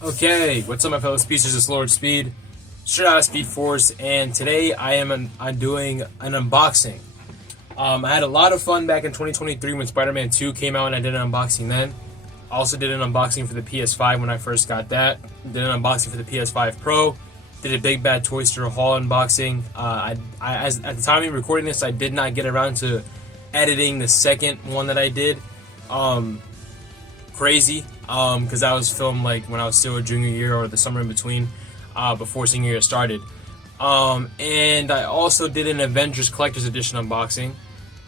Okay, what's up, my fellow speedsters? It's Lord Speed, straight out of Speed Force, and today I'm doing an unboxing. I had a lot of fun back in 2023 when Spider-Man 2 came out, and I did an unboxing then. I also did an unboxing for the PS5 when I first got that. Did an unboxing for the PS5 Pro. Did a Big Bad Toy Store haul unboxing. At the time of recording this, I did not get around to editing the second one that I did. Crazy, because that was filmed like when I was still a junior year or the summer in between, before senior year started. And I also did an Avengers Collector's Edition unboxing,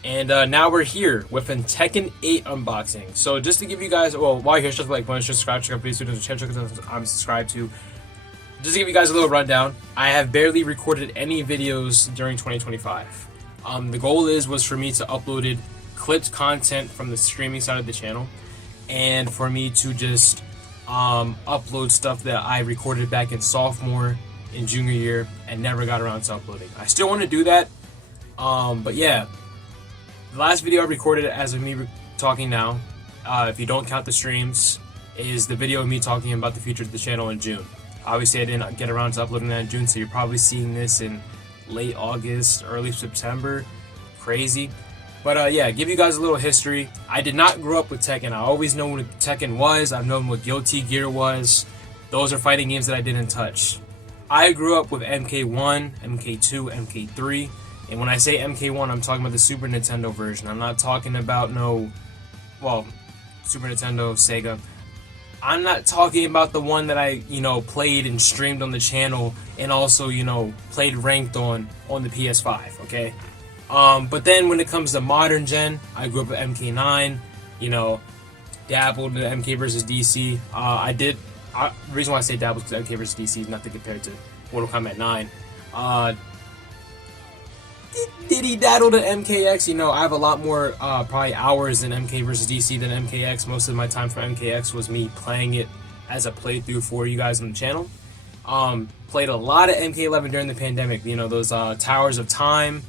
and now we're here with a Tekken 8 unboxing. So just to give you guys, well, while you're here, just like when subscribe, check out please to the channel I'm subscribed to. Just to give you guys a little rundown, I have barely recorded any videos during 2025. The goal was for me to upload clipped content from the streaming side of the channel, and for me to just upload stuff that I recorded back in sophomore and junior year and never got around to uploading. I still want to do that, but yeah, the last video I recorded as of me talking now, if you don't count the streams, is the video of me talking about the future of the channel in June. Obviously I didn't get around to uploading that in June, so you're probably seeing this in late August, early September. Crazy. But yeah, give you guys a little history. I did not grow up with Tekken. I always know what Tekken was. I've known what Guilty Gear was. Those are fighting games that I didn't touch. I grew up with MK1, MK2, MK3. And when I say MK1, I'm talking about the Super Nintendo version. I'm not talking about Super Nintendo, Sega. I'm not talking about the one that I, played and streamed on the channel and also, played ranked on the PS5, okay? But then when it comes to modern gen, I grew up with MK9, dabbled in MK versus DC. The reason why I say dabbled is because MK versus DC is nothing compared to Mortal Kombat 9. Diddy daddled at MKX. I have a lot more probably hours in MK versus DC than MKX. Most of my time for MKX was me playing it as a playthrough for you guys on the channel. Played a lot of MK11 during the pandemic. Those Towers of Time.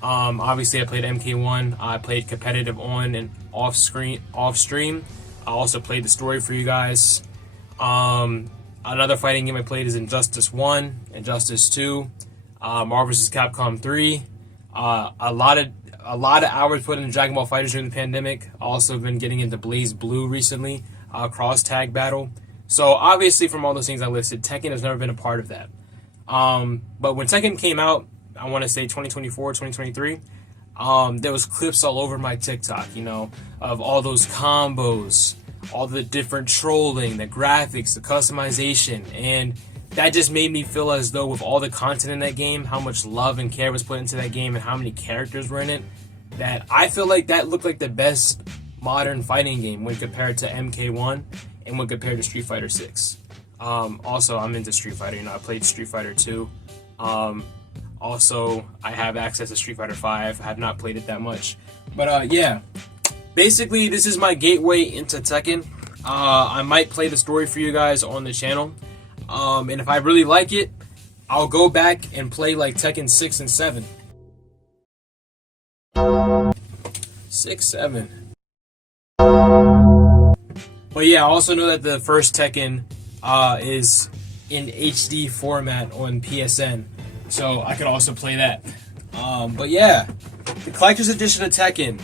Obviously I played MK1. I played competitive on and off stream. I also played the story for you guys. Another fighting game I played is Injustice 1, Injustice 2, Marvel vs. Capcom 3. A lot of hours put into Dragon Ball FighterZ during the pandemic. Also been getting into Blaze Blue recently, cross tag battle. So obviously from all those things I listed, Tekken has never been a part of that. But when Tekken came out, I want to say 2024, 2023, there was clips all over my TikTok, of all those combos, all the different trolling, the graphics, the customization, and that just made me feel as though with all the content in that game, how much love and care was put into that game and how many characters were in it, that I feel like that looked like the best modern fighting game when compared to MK1 and when compared to Street Fighter 6. Also, I'm into Street Fighter, I played Street Fighter 2. Also, I have access to Street Fighter 5. I have not played it that much. But yeah, basically this is my gateway into Tekken. I might play the story for you guys on the channel. And if I really like it, I'll go back and play like Tekken 6 and 7. 6, 7. But yeah, I also know that the first Tekken is in HD format on PSN. So I could also play that. But yeah, the collector's edition of Tekken.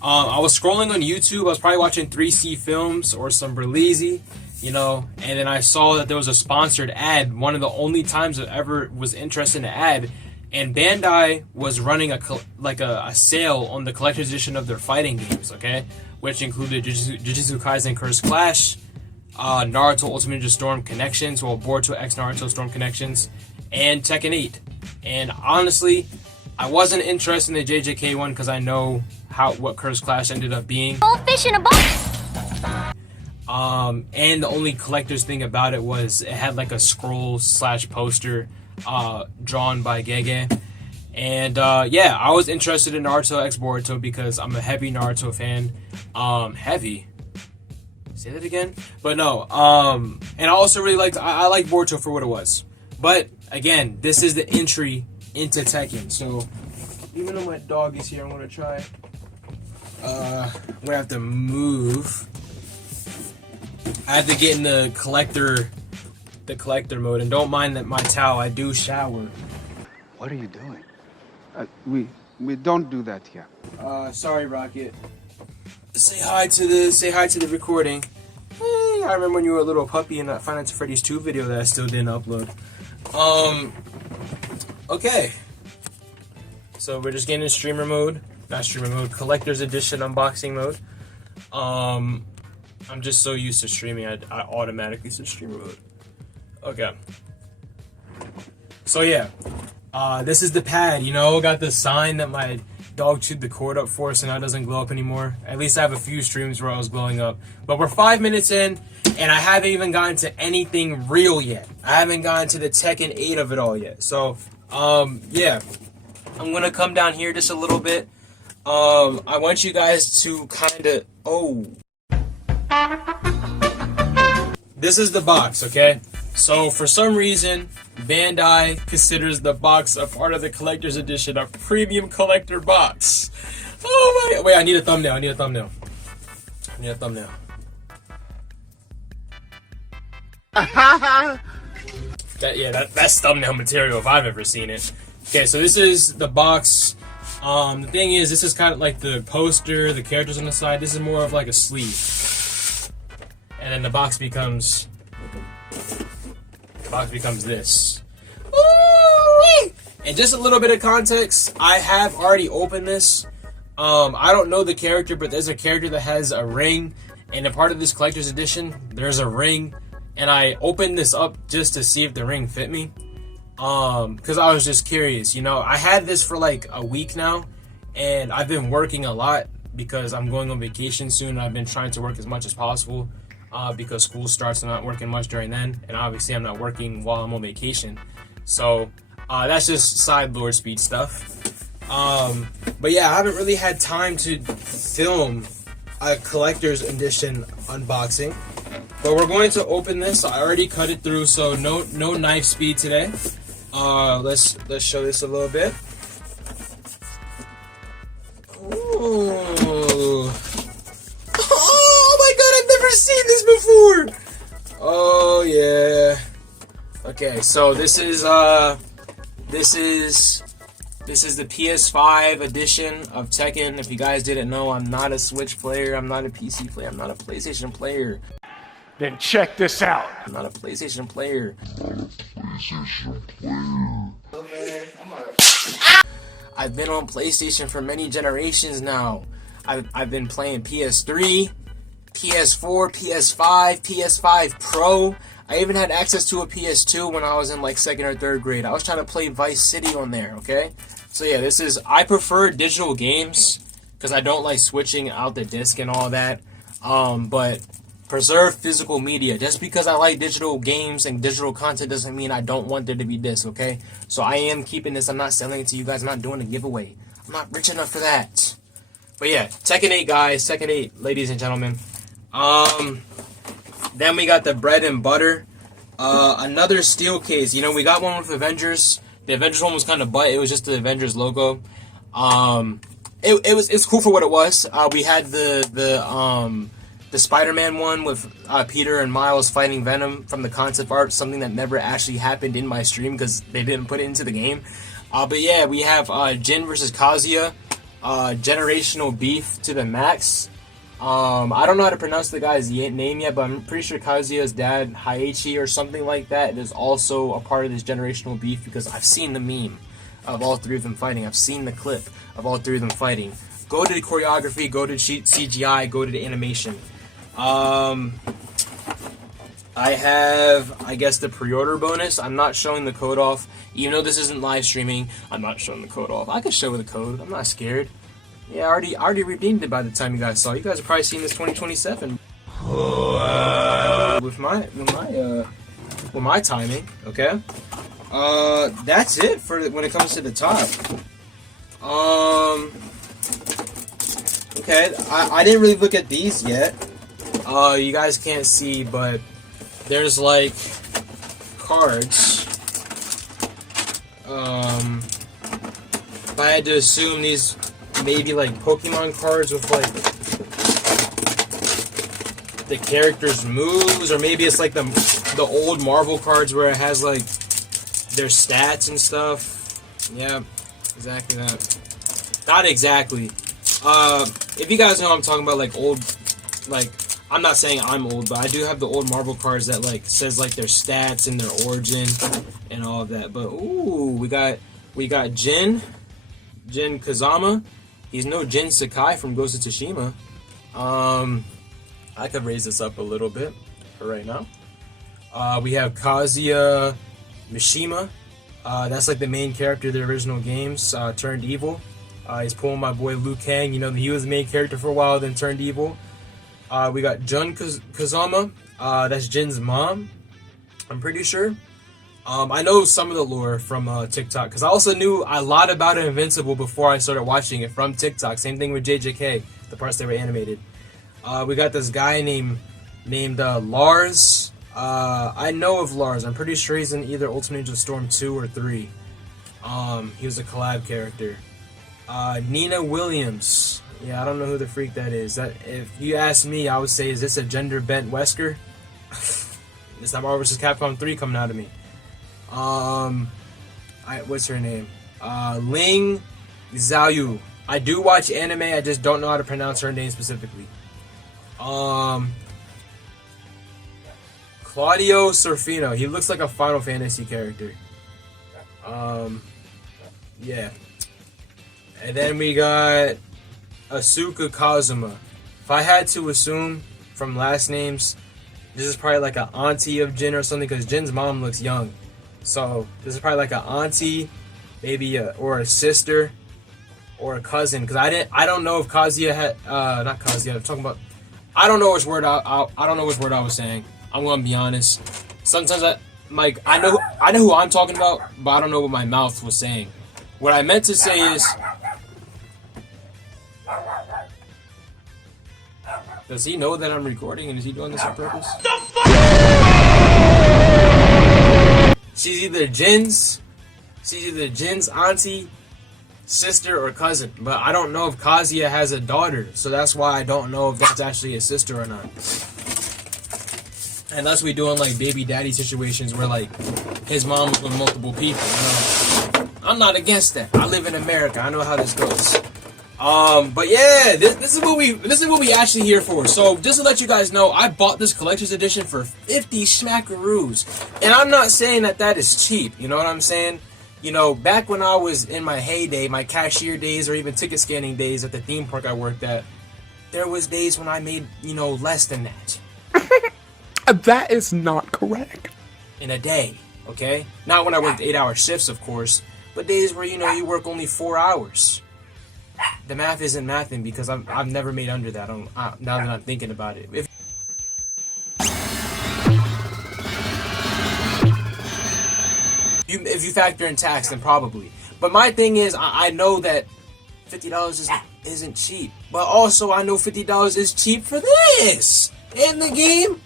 I was scrolling on YouTube. I was probably watching 3C Films or some Berleezy, and then I saw that there was a sponsored ad. One of the only times I ever was interested in an ad. And Bandai was running a sale on the collector's edition of their fighting games, okay? Which included Jujutsu Kaisen Curse Clash, Naruto Ultimate Ninja Storm Connections, Boruto X Naruto Storm Connections, and Tekken 8. And honestly, I wasn't interested in the JJK one because I know what Curse Clash ended up being. Fish in a box. And the only collector's thing about it was it had like a scroll / poster drawn by Gege. And yeah, I was interested in Naruto X Boruto because I'm a heavy Naruto fan. Heavy? Say that again? But no, and I also really I like Boruto for what it was. But again, this is the entry into Tekken. So even though my dog is here, I'm gonna try. I'm gonna have to move. I have to get in the collector the collector mode. And don't mind that my towel, I do shower. What are you doing? We don't do that here. Sorry, Rocket. Say hi to the recording. Hey, I remember when you were a little puppy in that Five Nights at Freddy's 2 video that I still didn't upload. Okay. So we're just getting in streamer mode. Not streamer mode, collector's edition unboxing mode. I'm just so used to streaming, I automatically said streamer mode. Okay. So yeah. This is the pad, you know, got the sign that my dog chewed the cord up for, so now it doesn't glow up anymore. At least I have a few streams where I was glowing up. But we're 5 minutes in, and I haven't even gotten to anything real yet. I haven't gotten to the Tekken 8 of it all yet. So, yeah. I'm gonna come down here just a little bit. I want you guys to kinda, This is the box, okay? So, for some reason, Bandai considers the box a part of the collector's edition, a premium collector box. Oh my, wait, I need a thumbnail, That's thumbnail material if I've ever seen it. Okay, so this is the box. The thing is, this is kind of like the poster, the characters on the side. This is more of like a sleeve. And then the box becomes this. Ooh-wee! And just a little bit of context, I have already opened this. I don't know the character, but there's a character that has a ring, and a part of this collector's edition, there's a ring, and I opened this up just to see if the ring fit me. Because I was just curious, you know. I had this for like a week now, and I've been working a lot because I'm going on vacation soon. I've been trying to work as much as possible. Because school starts, I'm not working much during then, and obviously I'm not working while I'm on vacation. So that's just side lore speed stuff. But yeah, I haven't really had time to film a collector's edition unboxing. But we're going to open this. I already cut it through, so no knife speed today. Let's show this a little bit. Ooh. Seen this before. Oh yeah. Okay, so this is the PS5 edition of Tekken. If you guys didn't know, I'm not a Switch player, I'm not a PC player, I'm not a PlayStation player. Then check this out. I'm not a PlayStation player. I've been on PlayStation for many generations now. I've been playing PS3, PS4, PS5, PS5 Pro. I even had access to a PS2 when I was in like 2nd or 3rd grade. I was trying to play Vice City on there, okay? So yeah, I prefer digital games because I don't like switching out the disc and all that. But preserve physical media. Just because I like digital games and digital content doesn't mean I don't want there to be disc, okay? So I am keeping this. I'm not selling it to you guys. I'm not doing a giveaway. I'm not rich enough for that. But yeah, Tekken 8, guys. Tekken 8, ladies and gentlemen. Then we got the bread and butter. Another steel case. You know, we got one with Avengers. The Avengers one was kind of butt. It was just the Avengers logo. It's cool for what it was. We had the Spider-Man one with Peter and Miles fighting Venom from the concept art. Something that never actually happened in my stream because they didn't put it into the game. But yeah, we have Jin versus Kazuya. Generational beef to the max. I don't know how to pronounce the guy's name yet, but I'm pretty sure Kazuya's dad, Haichi or something like that, is also a part of this generational beef because I've seen the meme of all three of them fighting. I've seen the clip of all three of them fighting. Go to the choreography, go to CGI, go to the animation. I have, I guess, the pre-order bonus. I'm not showing the code off. Even though this isn't live streaming, I'm not showing the code off. I can show the code. I'm not scared. Yeah, I already redeemed it by the time you guys saw. You guys have probably seen this 2027 with my timing. Okay. That's it for when it comes to the top. Okay, I didn't really look at these yet. You guys can't see, but there's like cards. If I had to assume these maybe like Pokemon cards with like the character's moves, or maybe it's like the old Marvel cards where it has like their stats and stuff. Yeah, exactly that. Not exactly. If you guys know what I'm talking about, like old, like, I'm not saying I'm old, but I do have the old Marvel cards that like says like their stats and their origin and all of that. But ooh, we got Jin Kazama. He's no Jin Sakai from Ghost of Tsushima. I could raise this up a little bit for right now. We have Kazuya Mishima. That's like the main character of the original games, turned evil. He's pulling my boy Liu Kang. You know, he was the main character for a while, then turned evil. We got Jun Kazama. That's Jin's mom, I'm pretty sure. I know some of the lore from TikTok, because I also knew a lot about Invincible before I started watching it from TikTok. Same thing with JJK, the parts that were animated. We got this guy named Lars. I know of Lars. I'm pretty sure he's in either Ultimate Ninja Storm 2 or 3. He was a collab character. Nina Williams. Yeah, I don't know who the freak that is. That, if you ask me, I would say, is this a gender-bent Wesker? It's not Marvel vs. Capcom 3 coming out of me. What's her name? Ling Xiaoyu. I do watch anime, I just don't know how to pronounce her name specifically. Claudio Surfino. He looks like a Final Fantasy character. Yeah. And then we got Asuka Kazuma. If I had to assume from last names, this is probably like an auntie of Jin or something, because Jin's mom looks young. So this is probably like an auntie, maybe or a sister, or a cousin. Because I don't know if Kazuya had not Kazuya. I'm talking about. I don't know which word I don't know which word I was saying. I'm gonna be honest. Sometimes I know who I'm talking about, but I don't know what my mouth was saying. What I meant to say is, does he know that I'm recording, and is he doing this on purpose? She's either Jin's auntie, sister, or cousin. But I don't know if Kazuya has a daughter, so that's why I don't know if that's actually his sister or not. Unless we doing like baby daddy situations where like his mom was with multiple people. You know? I'm not against that. I live in America. I know how this goes. But yeah, this is what we actually here for. So just to let you guys know, I bought this collector's edition for 50 smackaroos, and I'm not saying that is cheap. You know what I'm saying? You know, back when I was in my heyday, my cashier days, or even ticket scanning days at the theme park I worked at, there was days when I made, you know, less than that. That is not correct. In a day, okay? Not when I worked 8-hour shifts, of course, but days where, you know, you work only 4 hours. The math isn't mathing, because I've never made under that. Now that I'm thinking about it. If you factor in tax, then probably. But my thing is, I know that $50 isn't cheap. But also, I know $50 is cheap for this. And the game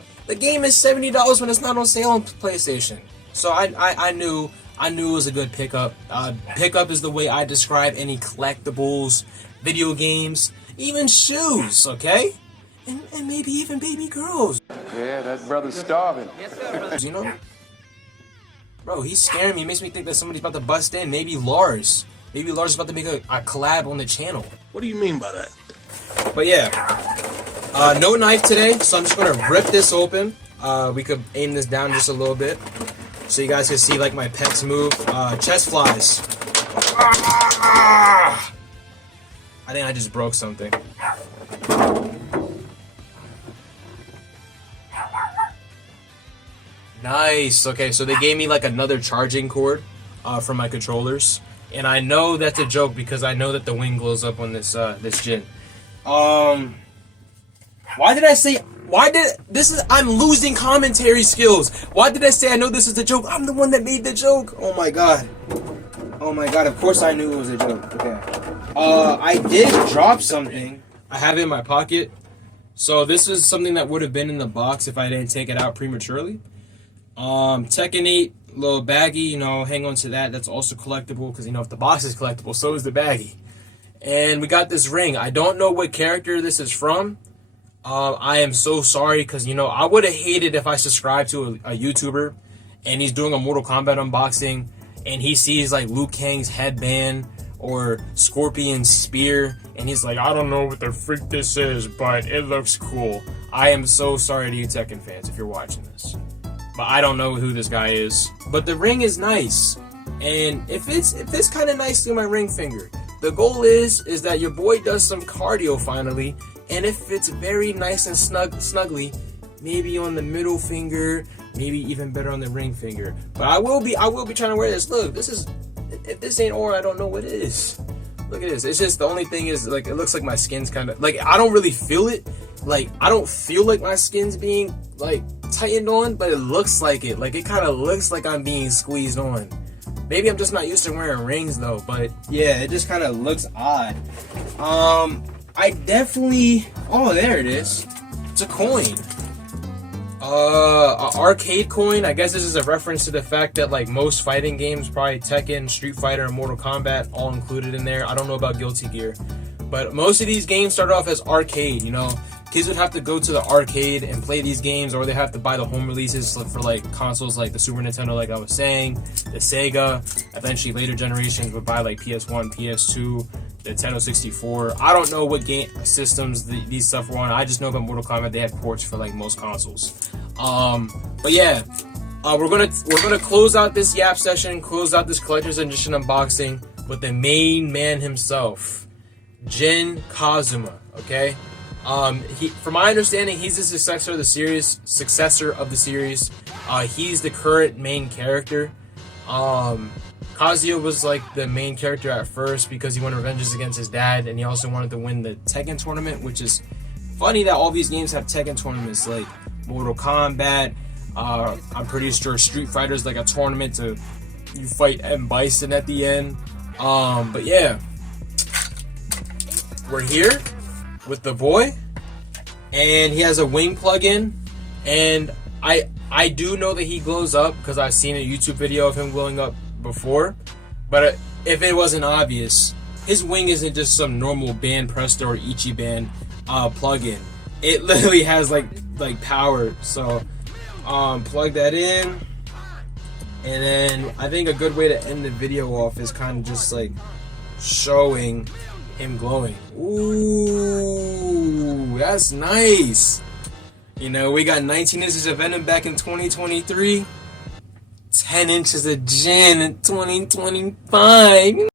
is $70 when it's not on sale on PlayStation. So I knew it was a good pickup. Pickup is the way I describe any collectibles, video games, even shoes, okay? And maybe even baby girls. Yeah, that brother's starving. You know? Bro, he's scaring me. It makes me think that somebody's about to bust in. Maybe Lars. Maybe Lars is about to make a collab on the channel. What do you mean by that? But yeah. No knife today, so I'm just going to rip this open. We could aim this down just a little bit, so you guys can see like my pecs move. Chest flies. I think I just broke something. Nice. Okay, so they gave me like another charging cord for my controllers, and I know that's a joke because I know that the wing glows up on this this Jin. I'm losing commentary skills. Why did I say I know this is a joke? I'm the one that made the joke. Oh my god. Of course I knew it was a joke. Okay. I did drop something. I have it in my pocket. So this is something that would have been in the box if I didn't take it out prematurely. Tekken 8, little baggie, you know, hang on to that. That's also collectible because, you know, if the box is collectible, so is the baggie. And we got this ring. I don't know what character this is from. I am so sorry because, you know, I would have hated if I subscribed to a YouTuber and he's doing a Mortal Kombat unboxing and he sees like Liu Kang's headband or Scorpion's spear and he's like, I don't know what the freak this is, but it looks cool. I am so sorry to you Tekken fans if you're watching this. But I don't know who this guy is. But the ring is nice. And if it's kind of nice to my ring finger, the goal is that your boy does some cardio finally. And if it's very nice and snuggly, maybe on the middle finger, maybe even better on the ring finger. But I will be trying to wear this. Look, if this ain't aura, I don't know what it is. Look at this. It's just the only thing is like it looks like my skin's kind of like I don't really feel it. Like I don't feel like my skin's being like tightened on, but it looks like it. Like it kind of looks like I'm being squeezed on. Maybe I'm just not used to wearing rings though. But yeah, it just kind of looks odd. I definitely. Oh, there it is. It's a coin. An arcade coin. I guess this is a reference to the fact that like most fighting games, probably Tekken, Street Fighter, and Mortal Kombat, all included in there. I don't know about Guilty Gear, but most of these games start off as arcade. You know, kids would have to go to the arcade and play these games, or they have to buy the home releases for like consoles like the Super Nintendo, like I was saying, the Sega. Eventually, later generations would buy like PS1, PS2. The Nintendo 64. I don't know what game systems these stuff were on. I just know about Mortal Kombat. They had ports for like most consoles. But yeah, we're gonna close out this Yap session, close out this collector's edition unboxing with the main man himself, Jin Kazama. Okay, from my understanding, he's the successor of the series. He's the current main character. Kazuya was like the main character at first because he wanted revenges against his dad, and he also wanted to win the Tekken tournament, which is funny that all these games have Tekken tournaments, like Mortal Kombat. I'm pretty sure Street Fighter's like a tournament to you fight M. Bison at the end. But yeah, we're here with the boy, and he has a wing plug-in, and I do know that he glows up because I've seen a YouTube video of him glowing up before, but if it wasn't obvious, his wing isn't just some normal band Presto or Ichiban plug-in. It literally has like power. So plug that in, and then I think a good way to end the video off is kind of just like showing him glowing. Ooh, that's nice. You know, we got 19 inches of Venom back in 2023. 10 inches of Jin in 2025.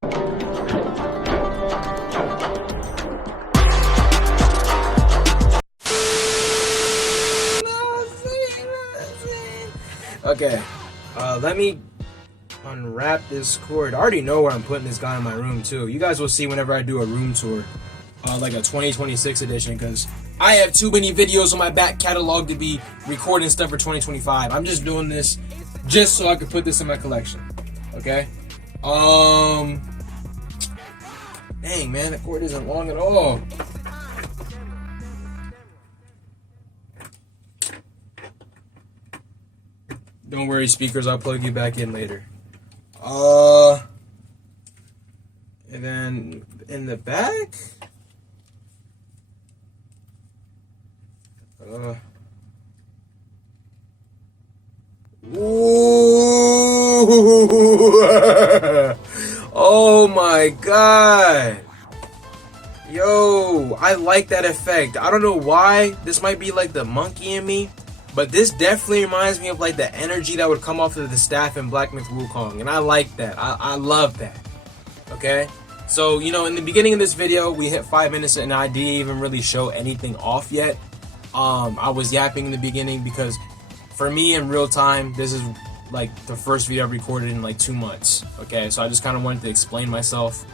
Okay, let me unwrap this cord. I already know where I'm putting this guy in my room too. You guys will see whenever I do a room tour, like a 2026 edition, because I have too many videos on my back catalog to be recording stuff for 2025. I'm just doing this just so I can put this in my collection. Okay? Dang, man, the cord isn't long at all. Don't worry, speakers, I'll plug you back in later. And then in the back, ooh, oh my god, yo, I like that effect. I don't know why. This might be like the monkey in me, but this definitely reminds me of like the energy that would come off of the staff in Black Myth Wukong, and I like that. I love that. Okay, so you know, in the beginning of this video, we hit 5 minutes and I didn't even really show anything off yet. I was yapping in the beginning because for me in real time, this is like the first video I've recorded in like 2 months. Okay, so I just kind of wanted to explain myself.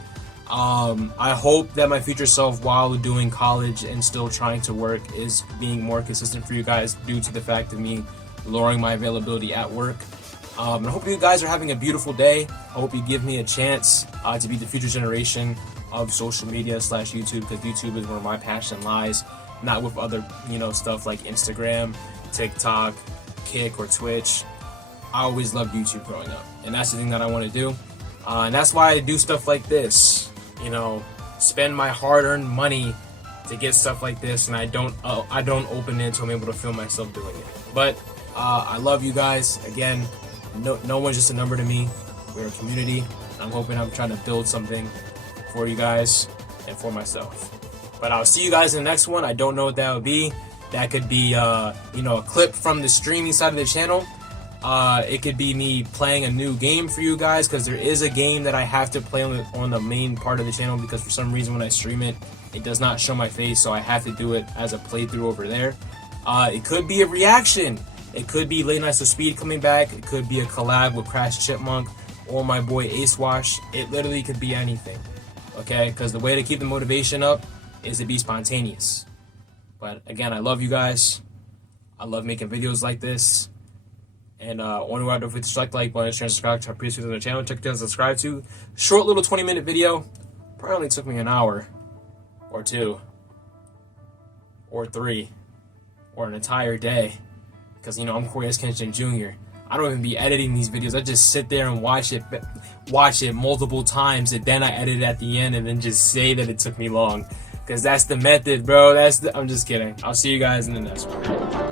I hope that my future self, while doing college and still trying to work, is being more consistent for you guys due to the fact of me lowering my availability at work. I hope you guys are having a beautiful day. I hope you give me a chance to be the future generation of social media / YouTube, because YouTube is where my passion lies, not with other, you know, stuff like Instagram, TikTok, Kick, or Twitch. I always loved YouTube growing up, and that's the thing that I want to do. And that's why I do stuff like this. You know, spend my hard-earned money to get stuff like this, and I don't open it until I'm able to film myself doing it. But I love you guys. Again, no one's just a number to me. We're a community. I'm hoping I'm trying to build something for you guys and for myself. But I'll see you guys in the next one. I don't know what that would be. That could be, a clip from the streaming side of the channel. It could be me playing a new game for you guys, because there is a game that I have to play on the main part of the channel, because for some reason when I stream it, it does not show my face, so I have to do it as a playthrough over there. It could be a reaction. It could be Late Nights with Speed coming back. It could be a collab with Crash Chipmunk or my boy Ace Wash. It literally could be anything, okay? Because the way to keep the motivation up is to be spontaneous. But again, I love you guys. I love making videos like this. And don't forget to strike the like button, share, and subscribe to our previous videos on the channel. Check out subscribe to. Short little 20-minute video. Probably only took me an hour or 2 or 3 or an entire day. Because, I'm Corey S. Kenshin Jr. I don't even be editing these videos. I just sit there and watch it multiple times, and then I edit it at the end and then just say that it took me long. Because that's the method, bro. I'm just kidding. I'll see you guys in the next one.